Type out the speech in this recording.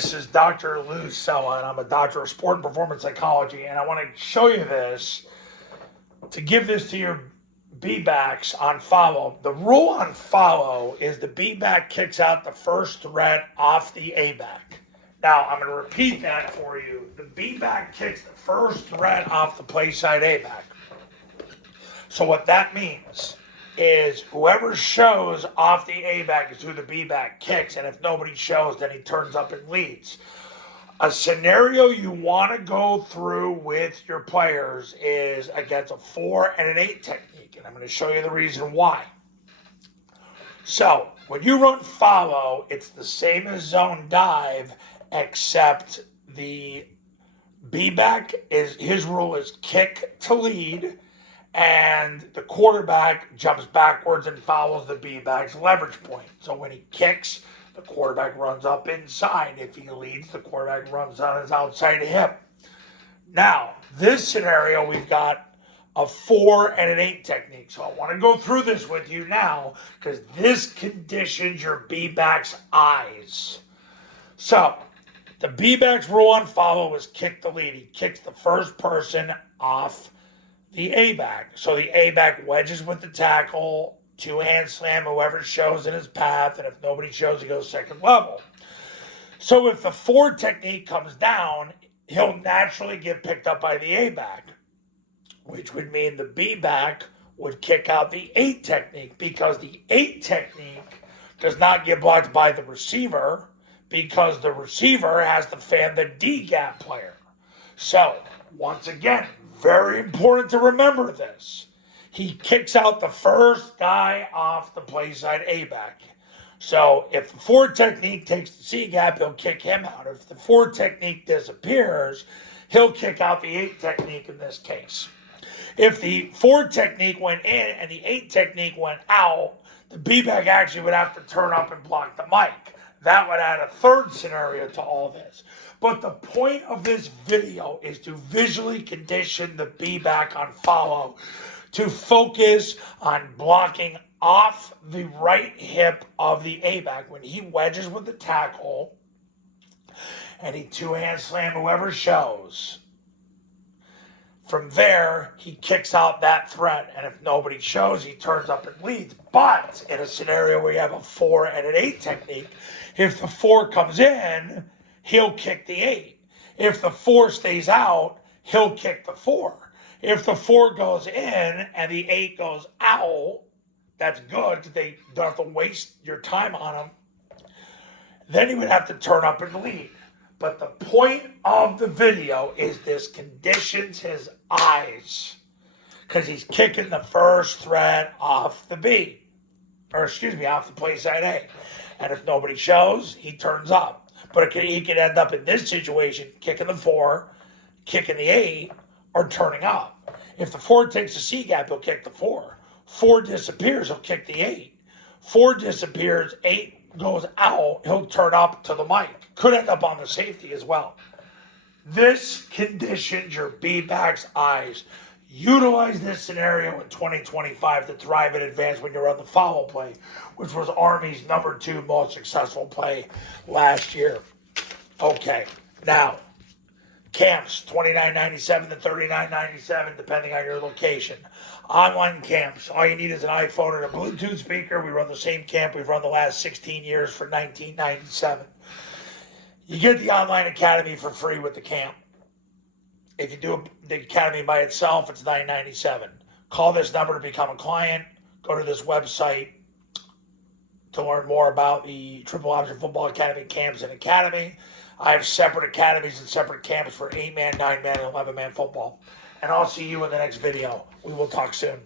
This is Dr. Lou Sella, and I'm a doctor of sport and performance psychology, and I want to show you this to give this to your B-backs on follow. The rule on follow is the B-back kicks out the first threat off the A-back. Now, I'm going to repeat that for you. The B-back kicks the first threat off the play side A-back. So what that means is whoever shows off the A-back is who the B-back kicks, and if nobody shows, then he turns up and leads. A scenario you want to go through with your players is against a 4 and an 8 technique, and I'm going to show you the reason why. So, when you run follow, it's the same as zone dive, except the B-back, his rule is kick to lead, and the quarterback jumps backwards and follows the B-back's leverage point. So when he kicks, the quarterback runs up inside. If he leads, the quarterback runs on his outside hip. Now, this scenario, we've got a 4 and an 8 technique. So I want to go through this with you now because this conditions your B-back's eyes. So the B-back's rule on follow is kick the lead. He kicks the first person off the A-back. So the A-back wedges with the tackle, two-hand slam, whoever shows in his path, and if nobody shows, he goes second level. So if the 4 technique comes down, he'll naturally get picked up by the A-back, which would mean the B-back would kick out the 8 technique because the 8 technique does not get blocked by the receiver because the receiver has to fan the D-gap player. So, once again, very important to remember this. He kicks out the first guy off the play side A-back. So if the 4 technique takes the C-gap, he'll kick him out. If the 4 technique disappears, he'll kick out the 8 technique in this case. If the 4 technique went in and the 8 technique went out, the B-back actually would have to turn up and block the mic. That would add a third scenario to all this. But the point of this video is to visually condition the B-back on follow to focus on blocking off the right hip of the A-back when he wedges with the tackle and he two-hand slam whoever shows. From there, he kicks out that threat, and if nobody shows, he turns up and leads. But in a scenario where you have a 4 and an 8 technique, if the 4 comes in, he'll kick the 8. If the 4 stays out, he'll kick the 4. If the 4 goes in and the 8 goes out, that's good because they don't have to waste your time on him. Then he would have to turn up and lead. But the point of the video is this conditions his eyes because he's kicking the first threat off the B. Off the play side A. And if nobody shows, he turns up. But he could end up in this situation kicking the 4, kicking the 8, or turning up. If the 4 takes a C-gap, he'll kick the 4. 4 disappears, he'll kick the 8. 4 disappears, 8 goes out, he'll turn up to the mic. Could end up on the safety as well. This conditions your B-back's eyes. Utilize this scenario in 2025 to thrive and advance when you're on the follow play, which was Army's number 2 most successful play last year. Okay, now, camps, $29.97 to $39.97, depending on your location. Online camps, all you need is an iPhone and a Bluetooth speaker. We run the same camp we've run the last 16 years for $19.97. You get the online academy for free with the camp. If you do the academy by itself, it's $9.97. Call this number to become a client. Go to this website to learn more about the Triple Option Football Academy camps and academy. I have separate academies and separate camps for 8-man, 9-man, and 11-man football. And I'll see you in the next video. We will talk soon.